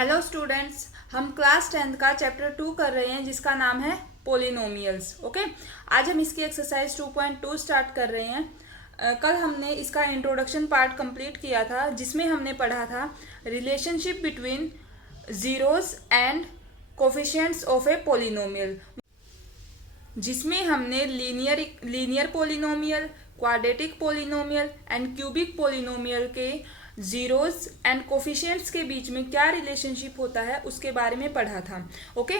Hello students, हम class 10th का chapter 2 कर रहे हैं जिसका नाम है पोलिनोमियल्स। ओके, आज हम इसकी एक्सरसाइज 2.2 स्टार्ट कर रहे हैं। कल हमने इसका इंट्रोडक्शन पार्ट कंप्लीट किया था जिसमें हमने पढ़ा था relationship between zeros and coefficients of A polynomial, जिसमें हमने linear polynomial, quadratic polynomial and cubic polynomial के जीरोस एंड कोफिशिएंट्स के बीच में क्या रिलेशनशिप होता है उसके बारे में पढ़ा था। ओके,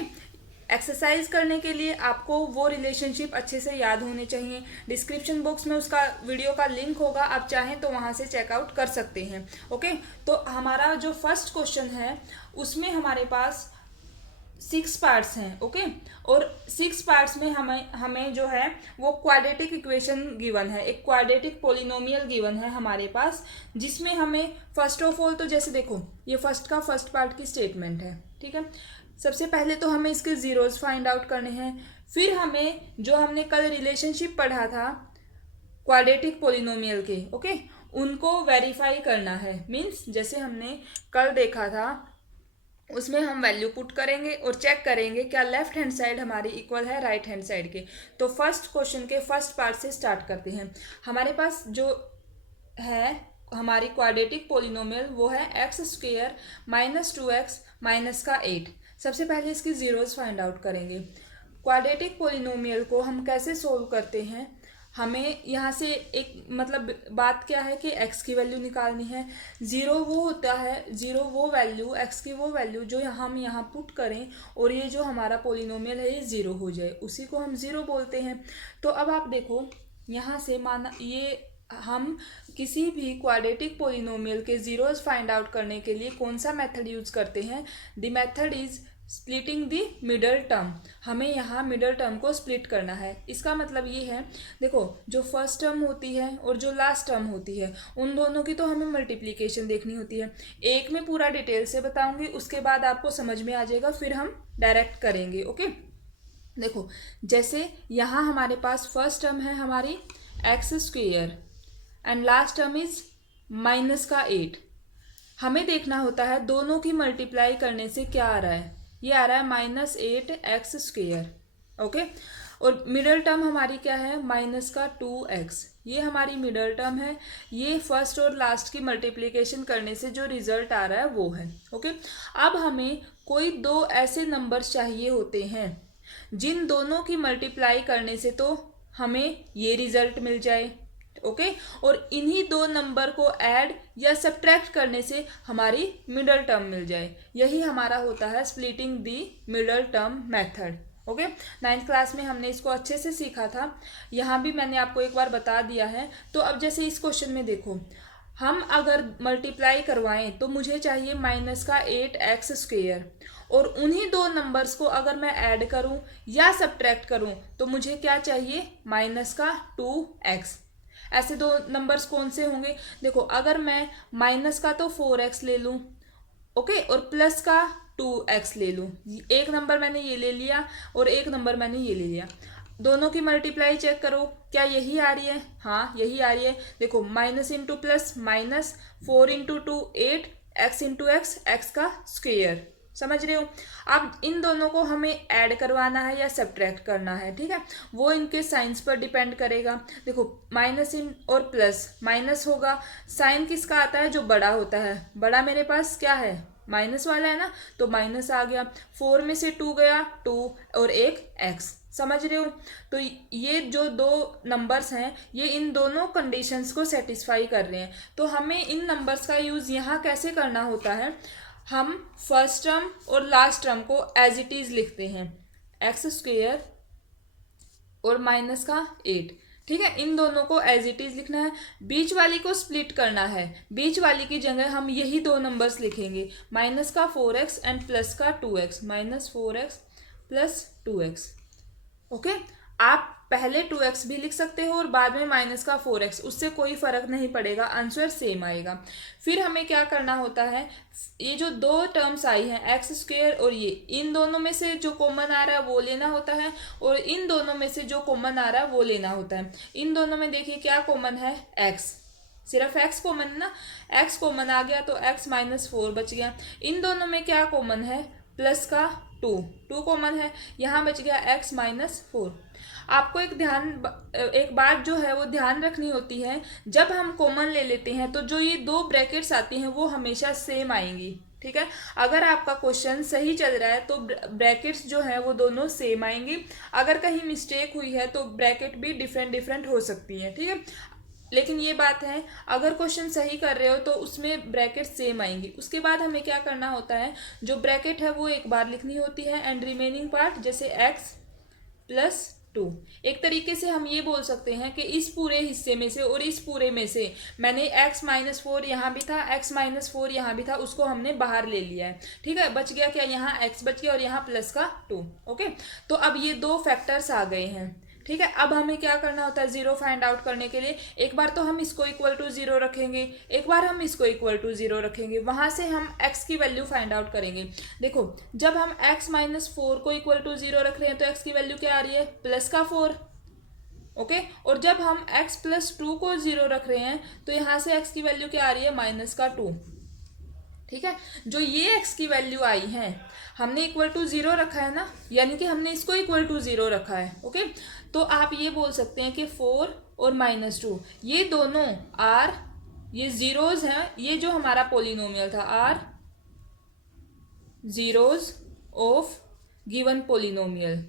एक्सरसाइज करने के लिए आपको वो रिलेशनशिप अच्छे से याद होने चाहिए। डिस्क्रिप्शन बॉक्स में उसका वीडियो का लिंक होगा, आप चाहें तो वहाँ से चेकआउट कर सकते हैं। ओके, तो हमारा जो फर्स्ट क्वेश्चन है उसमें हमारे पास 6 पार्ट्स हैं। ओके, और 6 पार्ट्स में हमें जो है वो क्वाड्रेटिक इक्वेशन गिवन है, एक क्वाड्रेटिक पोलिनोमियल गिवन है हमारे पास, जिसमें हमें फर्स्ट ऑफ ऑल तो जैसे देखो ये फर्स्ट पार्ट की स्टेटमेंट है। ठीक है, सबसे पहले तो हमें इसके जीरोस फाइंड आउट करने हैं, फिर हमें जो हमने कल रिलेशनशिप पढ़ा था क्वाड्रेटिक पोलिनोमियल के, ओके, उनको वेरीफाई करना है। मीन्स जैसे हमने कल देखा था उसमें हम वैल्यू पुट करेंगे और चेक करेंगे क्या लेफ्ट हैंड साइड हमारी इक्वल है राइट हैंड साइड के। तो फर्स्ट क्वेश्चन के फर्स्ट पार्ट से स्टार्ट करते हैं। हमारे पास जो है हमारी क्वाड्रेटिक पोलिनोमियल वो है x² - 2x - 8। सबसे पहले इसकी जीरोस फाइंड आउट करेंगे। क्वाड्रेटिक पोलिनोमियल को हम कैसे सोल्व करते हैं, हमें यहाँ से एक मतलब बात क्या है कि x की वैल्यू निकालनी है। ज़ीरो वो होता है, ज़ीरो वो वैल्यू, x की वो वैल्यू जो हम यहाँ पुट करें और ये जो हमारा पोलिनोमियल है ये ज़ीरो हो जाए, उसी को हम ज़ीरो बोलते हैं। तो अब आप देखो यहाँ से माना ये हम किसी भी क्वाड्रेटिक पोलिनोमियल के ज़ीरोस फाइंड आउट करने के लिए कौन सा मेथड यूज़ करते हैं। The method is splitting the middle term. हमें यहाँ मिडल टर्म को स्प्लिट करना है। इसका मतलब ये है, देखो जो फर्स्ट टर्म होती है और जो लास्ट टर्म होती है उन दोनों की तो हमें मल्टीप्लिकेशन देखनी होती है। एक में पूरा डिटेल से बताऊंगी, उसके बाद आपको समझ में आ जाएगा, फिर हम डायरेक्ट करेंगे। ओके, देखो जैसे यहाँ हमारे पास फर्स्ट टर्म है हमारी x² and last term is -8। हमें देखना होता है दोनों की मल्टीप्लाई करने से क्या आ रहा है, ये आ रहा है -8x²। ओके, और मिडल टर्म हमारी क्या है -2x, ये हमारी मिडल टर्म है। ये फर्स्ट और लास्ट की मल्टीप्लिकेशन करने से जो रिजल्ट आ रहा है वो है। ओके, अब हमें कोई दो ऐसे नंबर्स चाहिए होते हैं जिन दोनों की मल्टीप्लाई करने से तो हमें ये रिजल्ट मिल जाए। ओके, और इन्हीं दो नंबर को ऐड या सब्ट्रैक्ट करने से हमारी मिडल टर्म मिल जाए। यही हमारा होता है splitting the middle term method. Okay, 9th class में हमने इसको अच्छे से सीखा था, यहाँ भी मैंने आपको एक बार बता दिया है। तो अब जैसे इस क्वेश्चन में देखो, हम अगर मल्टीप्लाई करवाएं तो मुझे चाहिए -8x², और उन्हीं दो नंबर्स को अगर मैं ऐड करूं या सब्ट्रैक्ट करूं तो मुझे क्या चाहिए -2x। ऐसे दो नंबर्स कौन से होंगे, देखो अगर मैं माइनस का तो 4x ले लूँ, ओके, और प्लस का 2x ले लूँ। एक नंबर मैंने ये ले लिया और एक नंबर मैंने ये ले लिया, दोनों की मल्टीप्लाई चेक करो क्या यही आ रही है। हाँ यही आ रही है। देखो minus into plus minus, 4 × 2 8, x × x, x का स्क्वेयर। समझ रहे हो। अब इन दोनों को हमें ऐड करवाना है या सब्ट्रैक्ट करना है, ठीक है, वो इनके साइंस पर डिपेंड करेगा। देखो माइनस इन और प्लस, माइनस होगा, साइन किसका आता है जो बड़ा होता है, बड़ा मेरे पास क्या है माइनस वाला है ना, तो माइनस आ गया। 4 में से 2 गया, 2 और एक x। समझ रहे हो। तो ये जो दो नंबर्स हैं ये इन दोनों कंडीशंस को सेटिस्फाई कर रहे हैं। तो हमें इन नंबर्स का यूज़ यहाँ कैसे करना होता है, हम फर्स्ट टर्म और लास्ट टर्म को एज इट इज़ लिखते हैं, x² और -8। ठीक है, इन दोनों को एज इट इज़ लिखना है। बीच वाली को स्प्लिट करना है, बीच वाली की जगह हम यही दो नंबर्स लिखेंगे, -4x एंड प्लस का 2x, -4x + 2x। ओके, आप पहले 2x भी लिख सकते हो और बाद में -4x, उससे कोई फर्क नहीं पड़ेगा, आंसर सेम आएगा। फिर हमें क्या करना होता है, ये जो दो टर्म्स आई हैं x² और ये, इन दोनों में से जो कॉमन आ रहा है वो लेना होता है और इन दोनों में से जो कॉमन आ रहा है वो लेना होता है। इन दोनों में देखिए क्या कॉमन है, x, सिर्फ x कॉमन ना, x कॉमन आ गया तो x -4 बच गया। इन दोनों में क्या कॉमन है, प्लस का 2 कॉमन है, यहाँ बच गया x -4। आपको एक बात जो है वो ध्यान रखनी होती है, जब हम कॉमन ले लेते हैं तो जो ये दो ब्रैकेट्स आती हैं वो हमेशा सेम आएंगी, ठीक है। अगर आपका क्वेश्चन सही चल रहा है तो ब्रैकेट्स जो है वो दोनों सेम आएंगी, अगर कहीं मिस्टेक हुई है तो ब्रैकेट भी डिफरेंट हो सकती है, ठीक है। लेकिन ये बात है, अगर क्वेश्चन सही कर रहे हो तो उसमें ब्रैकेट सेम आएंगी। उसके बाद हमें क्या करना होता है, जो ब्रैकेट है वो एक बार लिखनी होती है एंड रिमेनिंग पार्ट जैसे x +2। एक तरीके से हम ये बोल सकते हैं कि इस पूरे हिस्से में से और इस पूरे में से मैंने x -4 यहाँ भी था, x -4 यहाँ भी था, उसको हमने बाहर ले लिया है, ठीक है। बच गया क्या, यहाँ x बच गया और यहाँ +2। ओके, तो अब ये दो फैक्टर्स आ गए हैं, ठीक है। अब हमें क्या करना होता है, जीरो फाइंड आउट करने के लिए एक बार तो हम इसको इक्वल टू 0 रखेंगे, एक बार हम इसको इक्वल टू 0 रखेंगे, वहां से हम x की वैल्यू फाइंड आउट करेंगे। देखो, जब हम x -4 को इक्वल टू 0 रख रहे हैं तो x की वैल्यू क्या आ रही है, +4। ओके, और जब हम x +2 को 0 रख रहे हैं तो यहाँ से x की वैल्यू क्या आ रही है, -2, ठीक है। जो ये x की वैल्यू आई है, हमने इक्वल टू 0 रखा है ना, यानी कि हमने इसको इक्वल टू 0 रखा है। ओके, तो आप ये बोल सकते हैं कि 4 और -2 ये दोनों आर, ये जीरोज हैं, ये जो हमारा पोलिनोमियल था are zeros of given polynomial.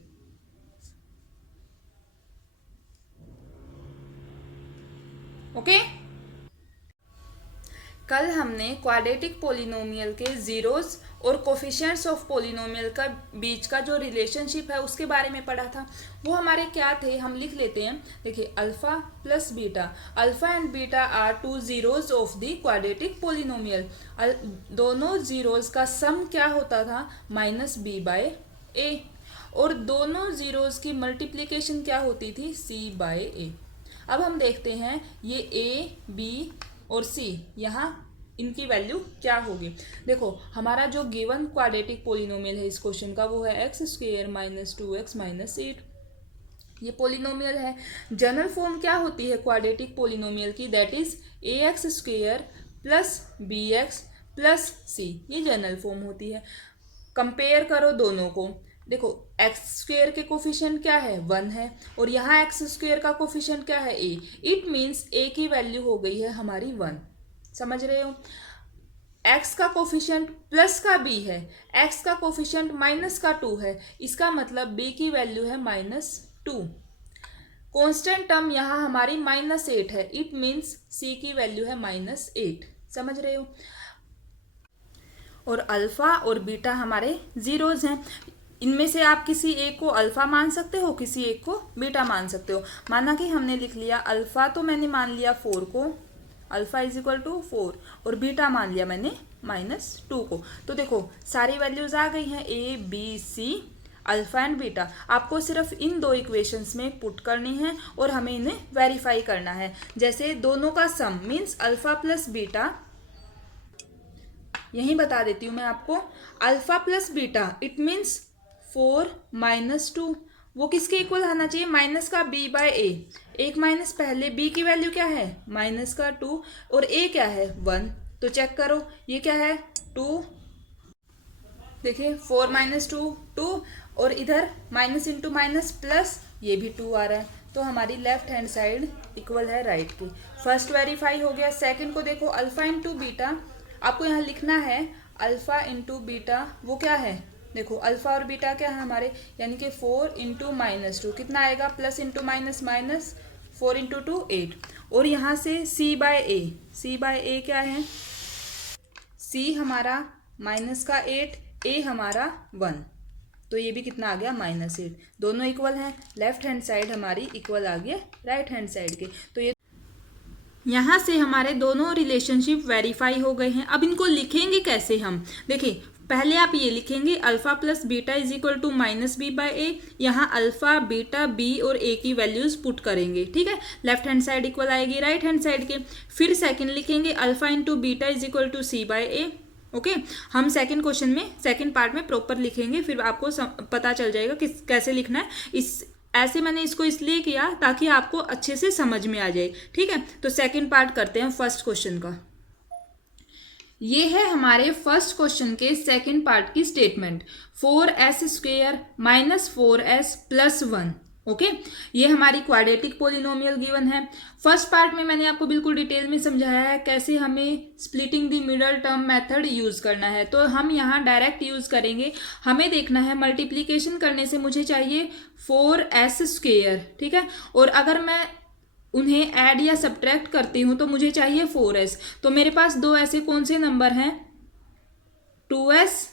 Okay, कल हमने क्वाड्रेटिक पोलिनोमियल के जीरोज और कोफिशिएंट्स ऑफ पोलिनोमियल का बीच का जो रिलेशनशिप है उसके बारे में पढ़ा था। वो हमारे क्या थे, हम लिख लेते हैं। देखिए, alpha plus beta, alpha and beta are two zeros of the quadratic polynomial. दोनों जीरोज का सम क्या होता था, -b/a, और दोनों जीरोज की मल्टीप्लीकेशन क्या होती थी, c/a। अब हम देखते हैं ये a, b और c, यहाँ इनकी वैल्यू क्या होगी। देखो, हमारा जो गिवन क्वाड्रेटिक पोलिनोमियल है इस क्वेश्चन का वो है x² - 2x - 8। ये पोलिनोमियल है। जनरल फॉर्म क्या होती है क्वाड्रेटिक पोलिनोमियल की, that is ax² + bx + c। ये जनरल फॉर्म होती है। कंपेयर करो दोनों को, देखो x² के कोफिशिएंट क्या है, 1 है, और यहाँ x² का कोफिशिएंट क्या है, a। इट मीन्स a की वैल्यू हो गई है हमारी 1। समझ रहे हो, x का कोफिशिएंट प्लस का b है, x का कोफिशिएंट -2 है, इसका मतलब b की वैल्यू है -2। कांस्टेंट टर्म यहाँ हमारी -8 है, इट मीन्स c की वैल्यू है -8। समझ रहे हो, और अल्फा और बीटा हमारे जीरोज हैं। इनमें से आप किसी एक को अल्फा मान सकते हो, किसी एक को बीटा मान सकते हो। माना कि हमने लिख लिया अल्फा, तो मैंने मान लिया 4 को, अल्फा = 4, और बीटा मान लिया मैंने -2 को। तो देखो, सारी वैल्यूज आ गई हैं, a, b, c, alpha and beta. आपको सिर्फ इन दो इक्वेशंस में पुट करनी है और हमें इन्हें वेरीफाई करना है। जैसे दोनों का सम मीन्स अल्फा प्लस बीटा, यही बता देती हूँ मैं आपको, alpha plus beta it means 4 - 2, वो किसके इक्वल आना चाहिए, माइनस का b/a। एक माइनस पहले, b की वैल्यू क्या है, -2, और a क्या है, 1। तो चेक करो, ये क्या है, 2। देखिए, 4 - 2 2, और इधर माइनस इंटू माइनस प्लस, ये भी 2 आ रहा है। तो हमारी लेफ्ट हैंड साइड इक्वल है राइट की। फर्स्ट वेरीफाई हो गया। सेकंड को देखो, अल्फा इंटू बीटा, आपको यहाँ लिखना है अल्फा इंटू बीटा, वो क्या है, देखो अल्फा और बीटा क्या है हमारे, यानी कि 4 × -2 कितना आएगा, प्लस इंटू माइनस माइनस, 4 × 2 8। और यहाँ से c/a, c/a क्या है, c हमारा -8, a हमारा 1, तो ये भी कितना आ गया, -8। दोनों इक्वल हैं, लेफ्ट हैंड साइड हमारी इक्वल आ गया राइट हैंड साइड के। तो ये यहाँ से हमारे दोनों रिलेशनशिप वेरीफाई हो गए हैं। अब इनको लिखेंगे कैसे हम, देखिए पहले आप ये लिखेंगे अल्फा प्लस बीटा = -b/a। यहाँ अल्फा, बीटा, b और a की वैल्यूज पुट करेंगे, ठीक है। लेफ्ट हैंड साइड इक्वल आएगी राइट हैंड साइड के। फिर सेकंड लिखेंगे alpha into beta = c/a। Okay, हम सेकंड क्वेश्चन में सेकंड पार्ट में प्रॉपर लिखेंगे, फिर आपको पता चल जाएगा कि कैसे लिखना है। इस ऐसे मैंने इसको इसलिए किया ताकि आपको अच्छे से समझ में आ जाए, ठीक है। तो सेकंड पार्ट करते हैं फर्स्ट क्वेश्चन का। ये है हमारे फर्स्ट क्वेश्चन के सेकंड पार्ट की स्टेटमेंट, 4s² - 4s + 1। ओके, ये हमारी क्वाड्रेटिक पोलिनोमियल गिवन है। फर्स्ट पार्ट में मैंने आपको बिल्कुल डिटेल में समझाया है कैसे हमें splitting the middle term method use करना है। तो हम यहाँ डायरेक्ट यूज करेंगे। हमें देखना है मल्टीप्लिकेशन करने से मुझे चाहिए 4s², ठीक है। और अगर मैं उन्हें ऐड या सब्ट्रैक्ट करती हूँ तो मुझे चाहिए 4s। तो मेरे पास दो ऐसे कौन से नंबर हैं, 2s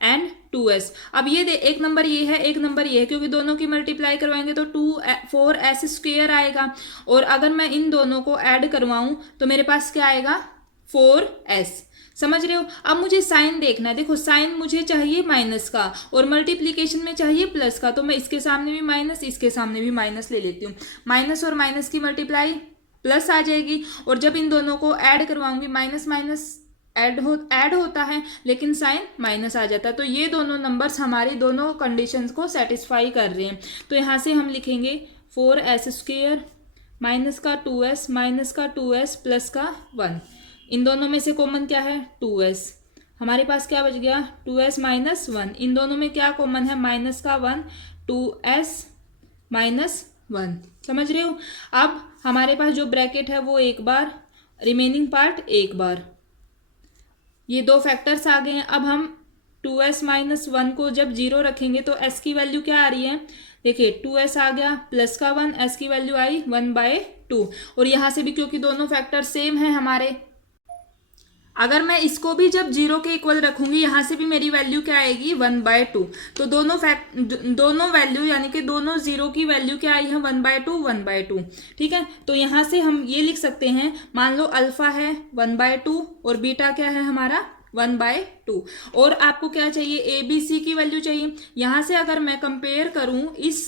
एंड 2s। अब ये एक नंबर ये है, एक नंबर ये है, क्योंकि दोनों की मल्टीप्लाई करवाएंगे तो 4s² आएगा। और अगर मैं इन दोनों को ऐड करवाऊं तो मेरे पास क्या आएगा, 4s। समझ रहे हो। अब मुझे साइन देखना है। देखो साइन मुझे चाहिए माइनस का और मल्टीप्लिकेशन में चाहिए प्लस का, तो मैं इसके सामने भी माइनस, इसके सामने भी माइनस ले लेती हूँ। माइनस और माइनस की मल्टीप्लाई प्लस आ जाएगी। और जब इन दोनों को ऐड करवाऊंगी, माइनस माइनस ऐड होता है लेकिन साइन माइनस आ जाता है। तो ये दोनों नंबर्स हमारी दोनों कंडीशंस को सेटिस्फाई कर रहे हैं। तो यहाँ से हम लिखेंगे 4s² माइनस का 2s माइनस का 2s प्लस का 1। इन दोनों में से कॉमन क्या है, 2s। हमारे पास क्या बच गया, 2s माइनस 1। इन दोनों में क्या कॉमन है, माइनस का 1, 2s माइनस 1। समझ रहे हो। अब हमारे पास जो ब्रैकेट है वो एक बार, रिमेनिंग पार्ट एक बार। ये दो फैक्टर्स आ गए हैं। अब हम 2s माइनस 1 को जब 0 रखेंगे तो s की वैल्यू क्या आ रही है, देखिए 2s आ गया प्लस का 1, s की वैल्यू आई 1/2। और यहाँ से भी क्योंकि दोनों फैक्टर सेम है हमारे, अगर मैं इसको भी जब 0 के इक्वल रखूंगी यहाँ से भी मेरी वैल्यू क्या आएगी, 1/2। तो दोनों वैल्यू यानी कि दोनों 0 की वैल्यू क्या आई है, 1/2 1/2, ठीक है। तो यहाँ से हम ये लिख सकते हैं, मान लो अल्फा है 1/2 और बीटा क्या है हमारा 1/2। और आपको क्या चाहिए, ए बी सी की वैल्यू चाहिए। यहाँ से अगर मैं कंपेयर करूँ इस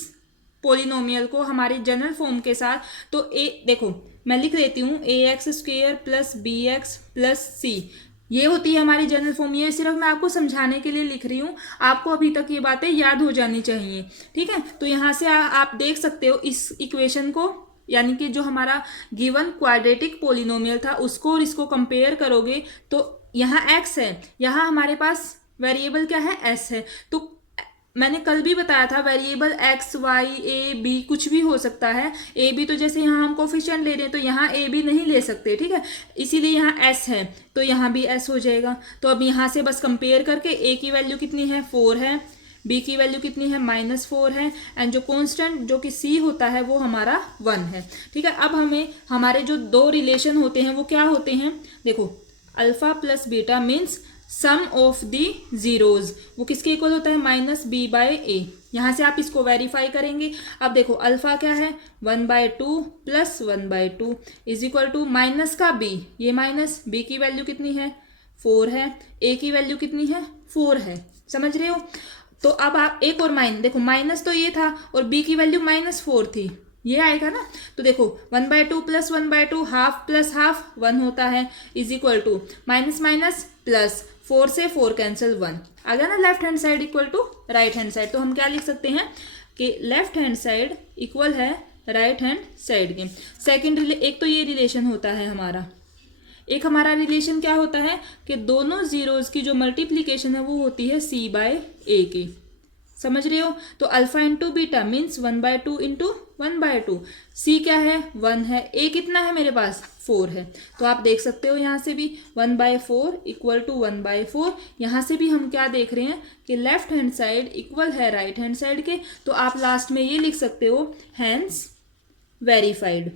पोलिनोमियल को हमारे जनरल फॉर्म के साथ, तो देखो मैं लिख देती हूँ ax² + bx + c। ये होती है हमारी जनरल फॉर्म। ये सिर्फ मैं आपको समझाने के लिए लिख रही हूँ, आपको अभी तक ये बातें याद हो जानी चाहिए, ठीक है। तो यहाँ से आप देख सकते हो इस इक्वेशन को, यानी कि जो हमारा गिवन क्वाड्रेटिक पोलिनोमियल था उसको और इसको कंपेयर करोगे तो यहाँ x है, यहाँ हमारे पास वेरिएबल क्या है, s है। तो मैंने कल भी बताया था variable x, y, a, b कुछ भी हो सकता है। a b तो जैसे यहाँ हम कोफिशिएंट ले रहे हैं तो यहाँ a b नहीं ले सकते, ठीक है। इसीलिए यहाँ s है तो यहाँ भी s हो जाएगा। तो अब यहाँ से बस कंपेयर करके a की वैल्यू कितनी है, 4 है, b की वैल्यू कितनी है, -4 है, एंड जो कांस्टेंट जो कि c होता है वो हमारा 1 है, ठीक है। अब हमें हमारे जो दो रिलेशन होते हैं वो क्या होते हैं, देखो alpha plus beta means sum of the zeros, वो किसके इक्वल होता है, -b/a। यहाँ से आप इसको वेरीफाई करेंगे। अब देखो अल्फा क्या है, 1/2 + 1/2 इज इक्वल टू माइनस का b, ये माइनस, b की वैल्यू कितनी है, 4 है, a की वैल्यू कितनी है, 4 है। समझ रहे हो। तो अब आप एक और देखो माइनस तो ये था और b की वैल्यू -4 थी, ये आएगा ना। तो देखो 1/2 + 1/2 हाफ प्लस हाफ 1 होता है, is equal to minus minus plus, 4 से 4 कैंसिल 1 आ गया ना। Left hand side equal to right hand side. तो हम क्या लिख सकते हैं कि लेफ्ट हैंड साइड इक्वल है राइट हैंड साइड के। सेकंड एक तो ये रिलेशन होता है हमारा, एक हमारा रिलेशन क्या होता है कि दोनों जीरोज की जो मल्टीप्लीकेशन है वो होती है c/a की। समझ रहे हो। तो alpha into beta means 1/2 into 1/2। c क्या है, 1 है, a कितना है मेरे पास, 4 है। तो आप देख सकते हो यहाँ से भी 1/4 इक्वल टू 1/4। यहाँ से भी हम क्या देख रहे हैं कि लेफ्ट हैंड साइड इक्वल है राइट हैंड साइड के। तो आप लास्ट में ये लिख सकते हो हैंस वेरीफाइड।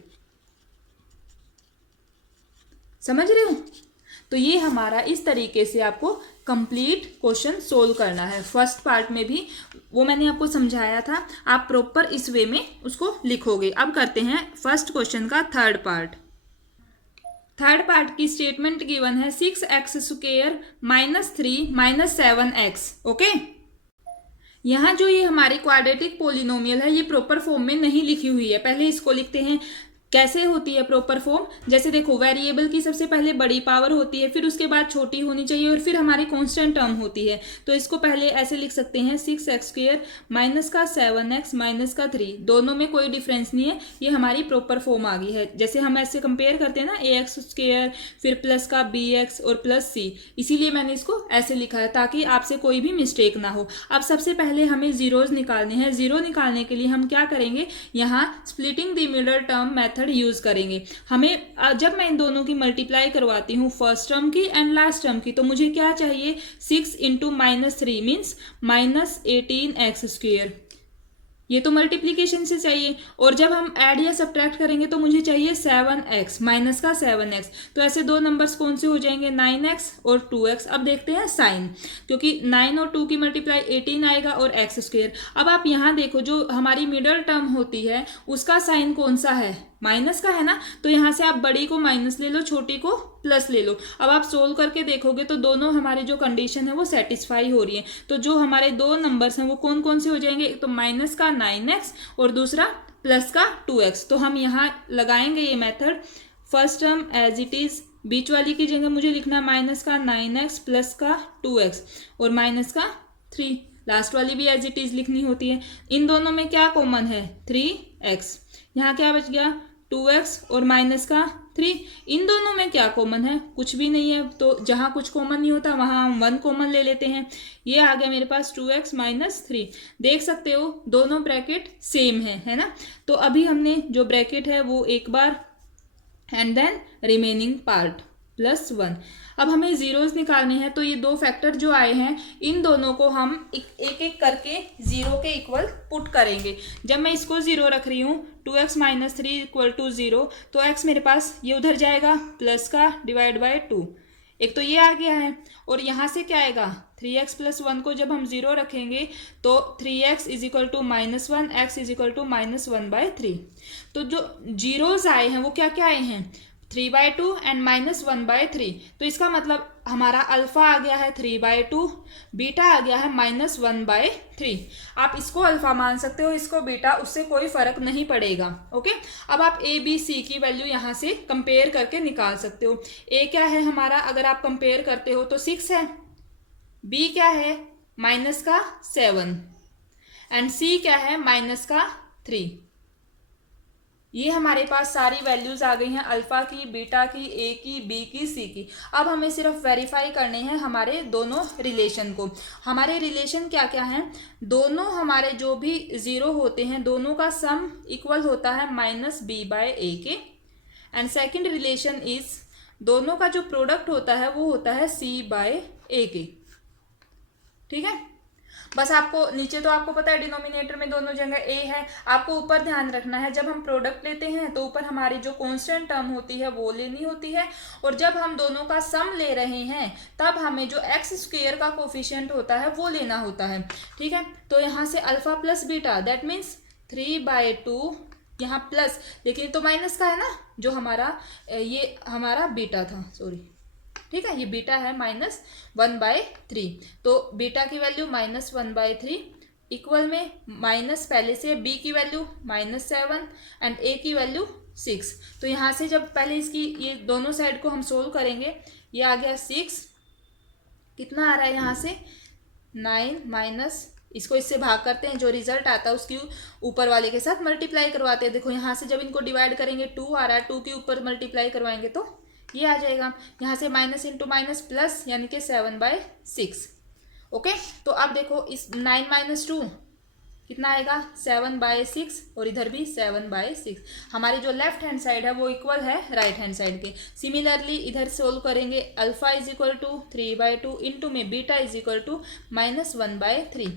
समझ रहे हो। तो ये हमारा इस तरीके से आपको कंप्लीट क्वेश्चन सोल्व करना है। फर्स्ट पार्ट में भी वो मैंने आपको समझाया था, आप प्रॉपर इस वे में उसको लिखोगे। अब करते हैं फर्स्ट क्वेश्चन का थर्ड पार्ट। थर्ड पार्ट की स्टेटमेंट गिवन है 6x² - 3 - 7x। ओके, यहाँ जो ये हमारी क्वाड्रेटिक पोलिनोमियल है ये प्रॉपर फॉर्म में नहीं लिखी हुई है। पहले इसको लिखते हैं कैसे होती है प्रॉपर फॉर्म, जैसे देखो वेरिएबल की सबसे पहले बड़ी पावर होती है, फिर उसके बाद छोटी होनी चाहिए, और फिर हमारी कांस्टेंट टर्म होती है। तो इसको पहले ऐसे लिख सकते हैं 6x² माइनस का 7x माइनस का 3, दोनों में कोई डिफरेंस नहीं है, ये हमारी प्रॉपर फॉर्म आ गई है। जैसे हम ऐसे कंपेयर करते हैं ना ax², फिर प्लस का bx और प्लस c, इसीलिए मैंने इसको ऐसे लिखा है ताकि आपसे कोई भी मिस्टेक ना हो। अब सबसे पहले हमें जीरोज निकालने हैं। जीरो निकालने के लिए हम क्या करेंगे, यहाँ splitting the middle term method use करेंगे। हमें जब मैं इन दोनों की मल्टीप्लाई करवाती हूँ, फर्स्ट टर्म की एंड लास्ट टर्म की, तो मुझे क्या चाहिए, 6 इंटू -3 मीन्स -18x²। ये तो मल्टीप्लीकेशन से चाहिए, और जब हम ऐड या सब्ट्रैक्ट करेंगे तो मुझे चाहिए 7x माइनस का 7x। तो ऐसे दो नंबर्स कौन से हो जाएंगे, 9x और 2x। अब देखते हैं साइन, क्योंकि 9 और 2 की मल्टीप्लाई 18 आएगा और x²। अब आप यहाँ देखो, जो हमारी मिडल टर्म होती है उसका साइन कौन सा है, माइनस का है ना, तो यहाँ से आप बड़ी को माइनस ले लो, छोटी को प्लस ले लो। अब आप सोल्व करके देखोगे तो दोनों हमारी जो कंडीशन है वो सेटिस्फाई हो रही है। तो जो हमारे दो नंबर्स हैं वो कौन कौन से हो जाएंगे, एक तो माइनस का 9x और दूसरा प्लस का 2x। तो हम यहाँ लगाएंगे ये method, first term as it is, बीच वाली की जगह मुझे लिखना है माइनस का 9x प्लस का 2x और माइनस का 3, लास्ट वाली भी एज इट इज लिखनी होती है। इन दोनों में क्या कॉमन है, 3x। यहाँ क्या बच गया, 2x और माइनस का 3। इन दोनों में क्या कॉमन है, कुछ भी नहीं है, तो जहाँ कुछ कॉमन नहीं होता वहाँ हम 1 कॉमन ले लेते हैं। ये आ गया मेरे पास 2x माइनस 3। देख सकते हो दोनों ब्रैकेट सेम है ना। तो अभी हमने जो ब्रैकेट है वो एक बार एंड देन रिमेनिंग पार्ट +1। अब हमें जीरोस निकालने हैं, तो ये दो फैक्टर जो आए हैं इन दोनों को हम एक एक करके जीरो के इक्वल पुट करेंगे। जब मैं इसको जीरो रख रही हूँ, 2x माइनस 3 इक्वल टू 0, तो x मेरे पास ये उधर जाएगा प्लस का डिवाइड बाय 2, एक तो ये आ गया है, और यहाँ से क्या आएगा 3x प्लस 1 को जब हम जीरो रखेंगे तो 3x is equal to -1, x is equal to -1/3। तो जो जीरोज आए हैं वो क्या क्या आए हैं, 3/2 एंड -1/3। तो इसका मतलब हमारा अल्फा आ गया है 3/2, बीटा आ गया है -1/3। आप इसको अल्फा मान सकते हो, इसको बीटा, उससे कोई फर्क नहीं पड़ेगा। ओके, अब आप ए बी सी की वैल्यू यहाँ से कंपेयर करके निकाल सकते हो। ए क्या है हमारा, अगर आप कंपेयर करते हो तो 6 है, बी क्या है माइनस का 7 एंड सी क्या है -3। ये हमारे पास सारी वैल्यूज आ गई हैं, अल्फा की, बीटा की, ए की, बी की, सी की। अब हमें सिर्फ वेरीफाई करने हैं हमारे दोनों रिलेशन को। हमारे रिलेशन क्या क्या हैं, दोनों हमारे जो भी जीरो होते हैं दोनों का सम इक्वल होता है -b/a के। एंड सेकंड रिलेशन इज, दोनों का जो प्रोडक्ट होता है वो होता है c/a के। ठीक है, बस आपको नीचे तो आपको पता है डिनोमिनेटर में दोनों जगह a है, आपको ऊपर ध्यान रखना है जब हम प्रोडक्ट लेते हैं तो ऊपर हमारी जो कांस्टेंट टर्म होती है वो लेनी होती है, और जब हम दोनों का सम ले रहे हैं तब हमें जो x² का कोफिशिएंट होता है वो लेना होता है। ठीक है, तो यहाँ से alpha plus beta that means 3/2, यहाँ प्लस, लेकिन तो माइनस का है ना, जो हमारा ये हमारा बीटा था, सॉरी, ठीक है, ये बीटा है -1/3। तो बीटा की वैल्यू -1/3 इक्वल में माइनस, पहले से बी की वैल्यू -7 एंड ए की वैल्यू 6। तो यहाँ से जब पहले इसकी ये दोनों साइड को हम सोल्व करेंगे, ये आ गया 6, कितना आ रहा है यहाँ से 9 माइनस, इसको इससे भाग करते हैं, जो रिजल्ट आता है उसकी ऊपर वाले के साथ मल्टीप्लाई करवाते हैं। देखो यहाँ से जब इनको डिवाइड करेंगे 2 आ रहा है, 2 के ऊपर मल्टीप्लाई करवाएंगे तो ये आ जाएगा, यहाँ से माइनस इंटू माइनस प्लस, यानी कि 7/6। ओके, तो अब देखो इस 9 - 2 कितना आएगा 7/6, और इधर भी 7/6। हमारी जो लेफ्ट हैंड साइड है वो इक्वल है राइट हैंड साइड के। सिमिलरली इधर सोल्व करेंगे, alpha is equal to 3/2 into में beta is equal to -1/3।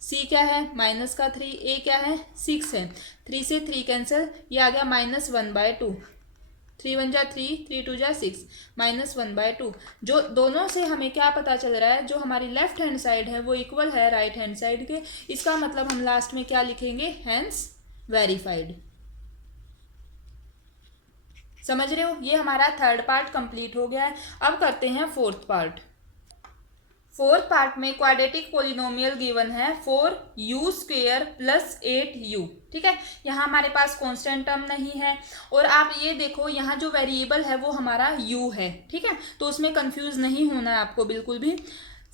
C क्या है -3, ए क्या है 6 है, 3 से 3 कैंसिल, ये आ गया -1/2, 3 × 1 = 3, 3 × 2 = 6, -1/2। जो दोनों से हमें क्या पता चल रहा है, जो हमारी लेफ्ट हैंड साइड है वो इक्वल है राइट हैंड साइड के। इसका मतलब हम लास्ट में क्या लिखेंगे, हैंस वेरीफाइड। समझ रहे हो, ये हमारा थर्ड पार्ट कंप्लीट हो गया है। अब करते हैं फोर्थ पार्ट। फोर्थ पार्ट में क्वाड्रेटिक पोलिनोमियल गिवन है 4u² + 8u। ठीक है, यहाँ हमारे पास कांस्टेंट टर्म नहीं है और आप ये देखो यहाँ जो वेरिएबल है वो हमारा u है। ठीक है, तो उसमें कंफ्यूज नहीं होना है आपको बिल्कुल भी।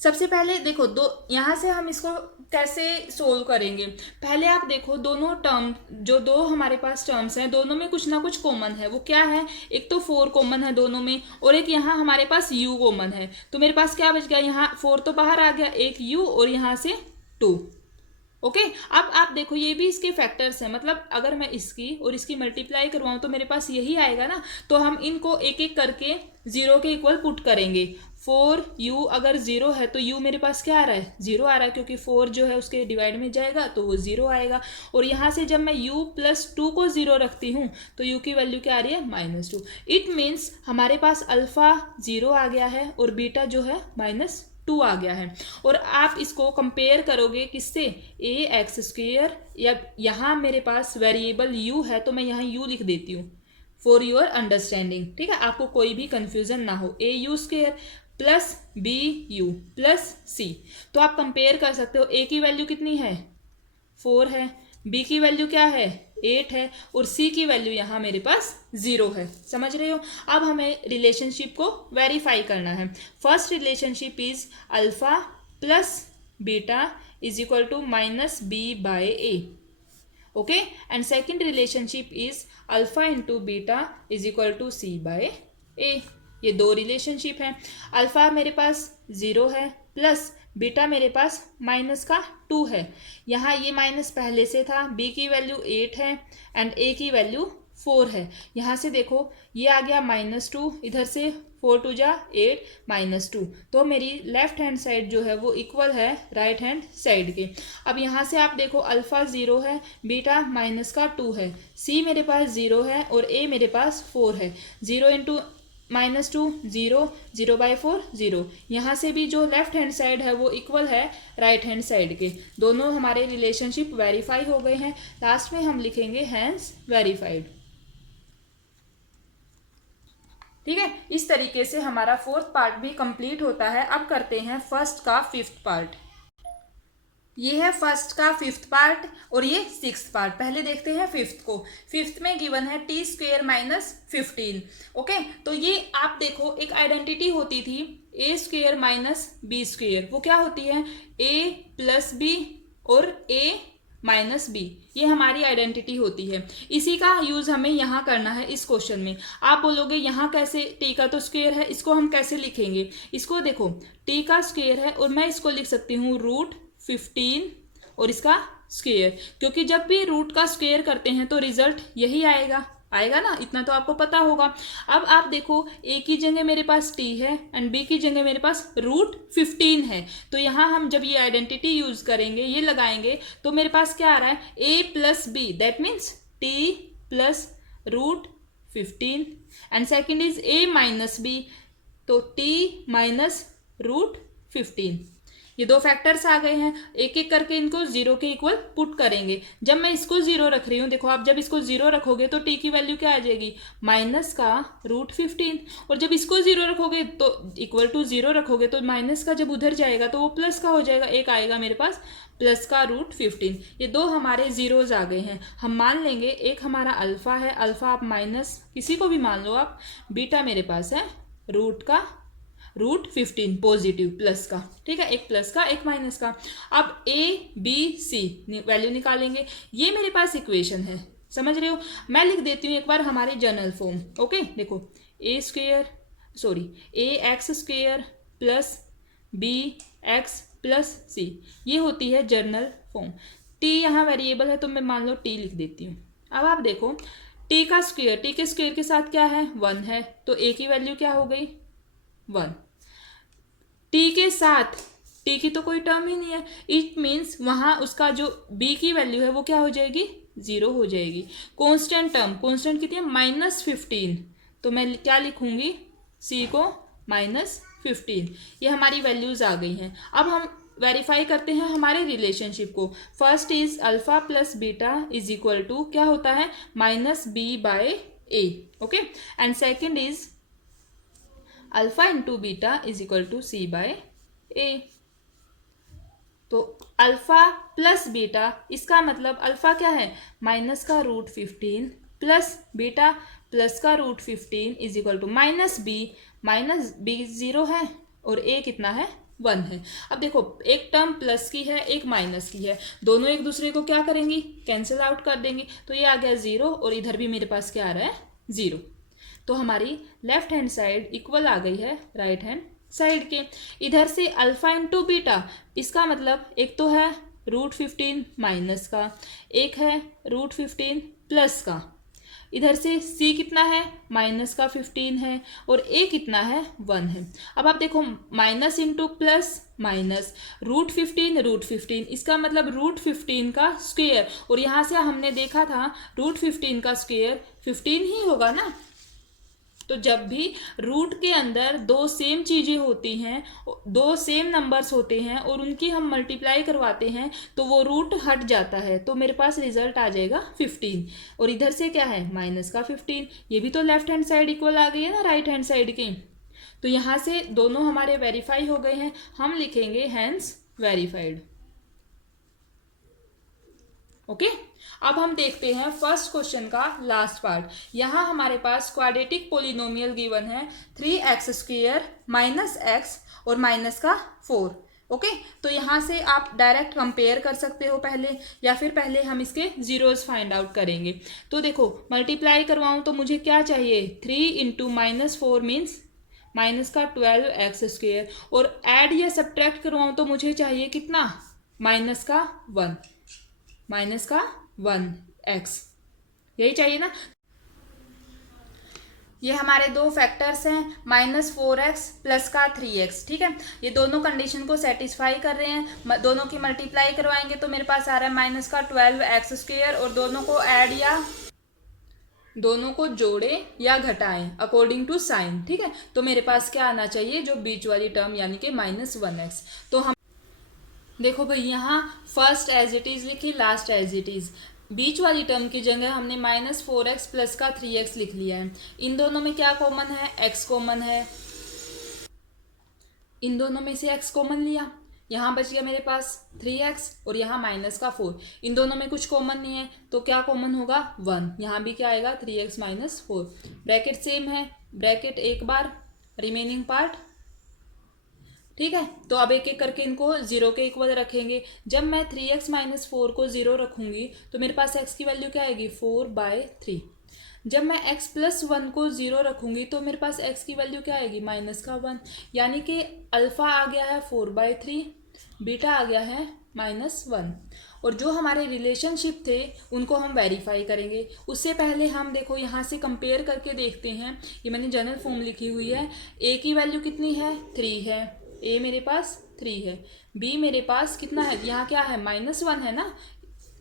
सबसे पहले देखो दो, यहाँ से हम इसको कैसे सोल्व करेंगे। पहले आप देखो दोनों टर्म, जो दो हमारे पास टर्म्स हैं दोनों में कुछ ना कुछ कॉमन है। वो क्या है, एक तो 4 कॉमन है दोनों में और एक यहाँ हमारे पास u कॉमन है। तो मेरे पास क्या बच गया, यहाँ 4 तो बाहर आ गया, एक u और यहाँ से 2। ओके अब आप देखो ये भी इसके फैक्टर्स हैं, मतलब अगर मैं इसकी और इसकी मल्टीप्लाई करवाऊँ तो मेरे पास यही आएगा ना। तो हम इनको एक एक करके 0 के इक्वल पुट करेंगे। 4u अगर 0 है तो u मेरे पास क्या आ रहा है, 0 आ रहा है, क्योंकि 4 जो है उसके डिवाइड में जाएगा तो वो 0 आएगा। और यहाँ से जब मैं u + 2 को 0 रखती हूँ तो u की वैल्यू क्या आ रही है, -2। इट मीन्स हमारे पास अल्फा 0 आ गया है और बीटा जो है -2 आ गया है। और आप इसको कंपेयर करोगे किससे, ax², या यहाँ मेरे पास वेरिएबल u है तो मैं यहाँ u लिख देती हूँ फॉर योर अंडरस्टैंडिंग। ठीक है, आपको कोई भी कंफ्यूजन ना हो। au² + bu + c। तो आप कंपेयर कर सकते हो, a की वैल्यू कितनी है, 4 है, b की वैल्यू क्या है, 8 है और c की वैल्यू यहाँ मेरे पास 0 है। समझ रहे हो। अब हमें रिलेशनशिप को वेरीफाई करना है। First relationship is alpha + beta = -b/a। Okay, and second relationship is alpha × beta = c/a। ये दो रिलेशनशिप हैं। अल्फा मेरे पास 0 है प्लस बीटा मेरे पास -2 है। यहाँ ये माइनस पहले से था, b की वैल्यू 8 है एंड a की वैल्यू 4 है। यहाँ से देखो ये आ गया -2, इधर से 4 × 2 = 8 -2। तो मेरी लेफ्ट हैंड साइड जो है वो इक्वल है राइट हैंड साइड के। अब यहाँ से आप देखो अल्फा 0 है, बीटा -2 है, c मेरे पास 0 है और a मेरे पास 4 है। 0 × -2 0, 0/4 0। यहाँ से भी जो लेफ्ट हैंड साइड है वो इक्वल है राइट हैंड साइड के। दोनों हमारे रिलेशनशिप वेरीफाई हो गए हैं। लास्ट में हम लिखेंगे हैंस वेरीफाइड। ठीक है, इस तरीके से हमारा फोर्थ पार्ट भी कंप्लीट होता है। अब करते हैं फर्स्ट का फिफ्थ पार्ट। ये है फर्स्ट का फिफ्थ पार्ट और ये सिक्स्थ पार्ट। पहले देखते हैं फिफ्थ को। फिफ्थ में गिवन है t² - 15। ओके, तो ये आप देखो एक आइडेंटिटी होती थी a² - b²। वो क्या होती है, a + b और a - b। ये हमारी आइडेंटिटी होती है। इसी का यूज हमें यहाँ करना है इस क्वेश्चन में। आप बोलोगे यहाँ कैसे, t का तो स्क्वायर है, इसको हम कैसे लिखेंगे। इसको देखो t का स्क्वायर है और मैं इसको लिख सकती हूँ √15 और इसका स्क्वायर, क्योंकि जब भी रूट का स्क्वायर करते हैं तो रिजल्ट यही आएगा ना, इतना तो आपको पता होगा। अब आप देखो a की जगह मेरे पास t है एंड b की जगह मेरे पास √15 है। तो यहाँ हम जब ये आइडेंटिटी यूज करेंगे, ये लगाएंगे, तो मेरे पास क्या आ रहा है, a + b, that means t + √15 and second is a - b, तो t - √15। ये दो फैक्टर्स आ गए हैं। एक एक करके इनको 0 के इक्वल पुट करेंगे। जब मैं इसको 0 रख रही हूँ, देखो आप जब इसको 0 रखोगे तो t की वैल्यू क्या आ जाएगी, -√15। और जब इसको 0 रखोगे तो =0 रखोगे तो माइनस का जब उधर जाएगा तो वो प्लस का हो जाएगा, एक आएगा मेरे पास प्लस का √15। ये दो हमारे जीरोज आ गए हैं। हम मान लेंगे एक हमारा अल्फा है, अल्फा आप माइनस किसी को भी मान लो आप, बीटा मेरे पास है √15 पॉजिटिव प्लस का। ठीक है, एक प्लस का एक माइनस का। अब a b c वैल्यू निकालेंगे। ये मेरे पास इक्वेशन है, समझ रहे हो। मैं लिख देती हूँ एक बार हमारे जनरल फॉर्म। ओके, देखो ax² + bx + c, ये होती है जनरल फॉर्म। t यहाँ वेरिएबल है तो मैं मान लो t लिख देती हूँ। अब आप देखो t का स्क्वायर, t के स्क्वायर के साथ क्या है, 1 है, तो a की वैल्यू क्या हो गई, 1। t के साथ t की तो कोई टर्म ही नहीं है, इट मीन्स वहाँ उसका जो b की वैल्यू है वो क्या हो जाएगी, 0 हो जाएगी। कांस्टेंट टर्म, कांस्टेंट कितनी है, -15, तो मैं क्या लिखूंगी, c को -15। ये हमारी वैल्यूज आ गई हैं। अब हम वेरीफाई करते हैं हमारे रिलेशनशिप को। फर्स्ट इज अल्फा + बीटा = क्या होता है, -b/a। Okay, and second is alpha × beta = c/a। तो अल्फा प्लस बीटा, इसका मतलब अल्फा क्या है माइनस का रूट 15 प्लस बीटा प्लस का root 15 is equal to minus B 0 है और ए कितना है 1 है। अब देखो एक टर्म प्लस की है एक माइनस की है, दोनों एक दूसरे को क्या करेंगी कैंसिल आउट कर देंगे, तो ये आ गया 0 और इधर भी मेरे पास क्या आ रहा है 0। तो हमारी लेफ्ट हैंड साइड इक्वल आ गई है राइट हैंड साइड के। इधर से अल्फा इंटू बीटा, इसका मतलब एक तो है रूट 15 माइनस का, एक है रूट 15 प्लस का। इधर से c कितना है माइनस का 15 है और a कितना है 1 है। अब आप देखो minus into plus minus root 15, इसका मतलब रूट 15 का स्क्वेयर, और यहाँ से हमने देखा था रूट 15 का स्क्वेयर 15 ही होगा ना। तो जब भी रूट के अंदर दो सेम चीज़ें होती हैं, दो सेम नंबर्स होते हैं और उनकी हम मल्टीप्लाई करवाते हैं तो वो रूट हट जाता है, तो मेरे पास रिजल्ट आ जाएगा 15। और इधर से क्या है माइनस का 15, ये भी तो लेफ्ट हैंड साइड इक्वल आ गई है ना राइट हैंड साइड की। तो यहाँ से दोनों हमारे वेरीफाई हो गए हैं, हम लिखेंगे हैंस वेरीफाइड। ओके अब हम देखते हैं फर्स्ट क्वेश्चन का लास्ट पार्ट। यहाँ हमारे पास क्वाड्रेटिक पोलिनोमियल गिवन है 3x² माइनस एक्स और माइनस का 4। ओके तो यहाँ से आप डायरेक्ट कंपेयर कर सकते हो पहले, या फिर पहले हम इसके जीरोस फाइंड आउट करेंगे। तो देखो मल्टीप्लाई करवाऊँ तो मुझे क्या चाहिए 3 इंटू माइनस 4 मीन्स माइनस का 12x², और ऐड या सब्ट्रैक्ट करवाऊँ तो मुझे चाहिए कितना माइनस का 1x, यही चाहिए ना। ये हमारे दो फैक्टर्स हैं -4x प्लस का 3x, ठीक है। ये दोनों कंडीशन को सेटिस्फाई कर रहे हैं, दोनों की मल्टीप्लाई करवाएंगे तो मेरे पास आ रहा है माइनस का 12x², और दोनों को ऐड या दोनों को जोड़े या घटाएं अकॉर्डिंग टू साइन, ठीक है। तो मेरे पास क्या आना चाहिए जो बीच वाली टर्म यानी कि -1x। तो हम देखो भाई यहाँ फर्स्ट एज इट इज़ लिखी, लास्ट एज इट इज़। बीच वाली टर्म की जगह हमने -4x प्लस का 3x लिख लिया है। इन दोनों में क्या कॉमन है x कॉमन है, इन दोनों में से x कॉमन लिया, यहाँ बच गया मेरे पास 3x और यहाँ माइनस का 4। इन दोनों में कुछ कॉमन नहीं है तो क्या कॉमन होगा 1, यहाँ भी क्या आएगा 3x माइनस 4। ब्रैकेट सेम है, ब्रैकेट एक बार रिमेनिंग पार्ट, ठीक है। तो अब एक एक करके इनको 0 के इक्वल रखेंगे। जब मैं 3x माइनस 4 को 0 रखूंगी तो मेरे पास x की वैल्यू क्या आएगी 4/3। जब मैं x प्लस 1 को 0 रखूंगी तो मेरे पास x की वैल्यू क्या आएगी माइनस का 1, यानी कि अल्फा आ गया है 4/3, बीटा आ गया है -1। और जो हमारे रिलेशनशिप थे उनको हम वेरीफाई करेंगे। उससे पहले हम देखो यहाँ से कंपेयर करके देखते हैं। ये मैंने जनरल फॉर्म लिखी हुई है, a की वैल्यू कितनी है 3 है, a मेरे पास 3 है, b मेरे पास कितना है यहाँ क्या है -1 है ना,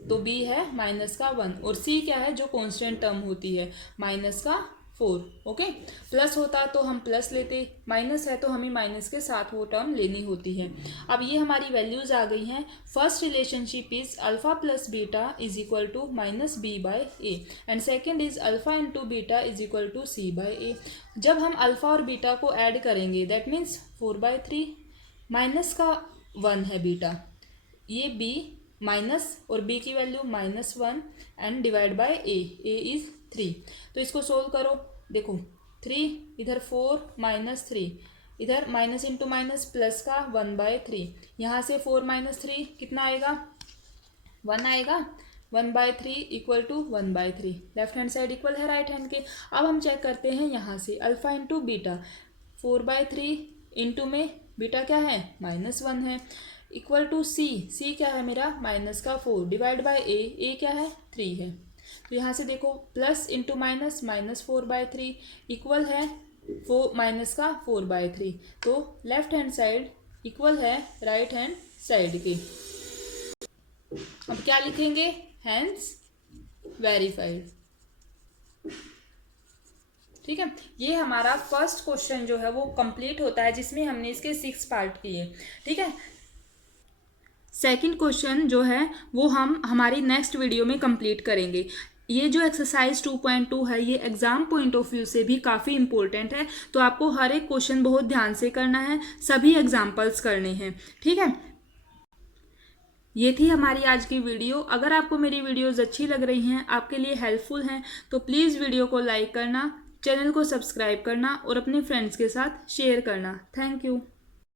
तो b है माइनस का 1, और c क्या है जो कांस्टेंट टर्म होती है माइनस का 4। ओके प्लस होता तो हम प्लस लेते, माइनस है तो हमें माइनस के साथ वो टर्म लेनी होती है। अब ये हमारी वैल्यूज आ गई हैं। First relationship is alpha plus beta is equal to -b/a and second is alpha into beta is equal to c/a। जब हम अल्फा और बीटा को ऐड करेंगे दैट मीन्स 4/3 माइनस का 1 है बीटा, ये b माइनस और b की value -1 and divide by a is 3। तो इसको सोल्व करो, देखो 3 इधर 4 -3, इधर माइनस इंटू माइनस प्लस का 1/3, यहाँ से 4 - 3 कितना आएगा 1 आएगा, 1/3 equal to 1/3। Left hand side equal है राइट हैंड के। अब हम चेक करते हैं यहाँ से अल्फा इंटू बीटा, 4/3 इंटू में बीटा क्या है -1 है, इक्वल टू c क्या है मेरा -4 डिवाइड बाय a क्या है 3 है। तो यहाँ से देखो प्लस इंटू माइनस -4/3 इक्वल है -4/3। तो लेफ्ट हैंड साइड इक्वल है राइट हैंड साइड के। अब क्या लिखेंगे हैंस वेरीफाइड, ठीक है। ये हमारा फर्स्ट क्वेश्चन जो है वो कंप्लीट होता है जिसमें हमने इसके 6 पार्ट किए, ठीक है। सेकंड क्वेश्चन जो है वो हम हमारी नेक्स्ट वीडियो में कंप्लीट करेंगे। ये जो एक्सरसाइज 2.2 है ये एग्जाम पॉइंट ऑफ व्यू से भी काफ़ी इंपॉर्टेंट है, तो आपको हर एक क्वेश्चन बहुत ध्यान से करना है, सभी एग्जाम्पल्स करने हैं, ठीक है। ये थी हमारी आज की वीडियो। अगर आपको मेरी वीडियोस अच्छी लग रही हैं, आपके लिए हेल्पफुल हैं, तो प्लीज़ वीडियो को लाइक करना, चैनल को सब्सक्राइब करना और अपने फ्रेंड्स के साथ शेयर करना। Thank you.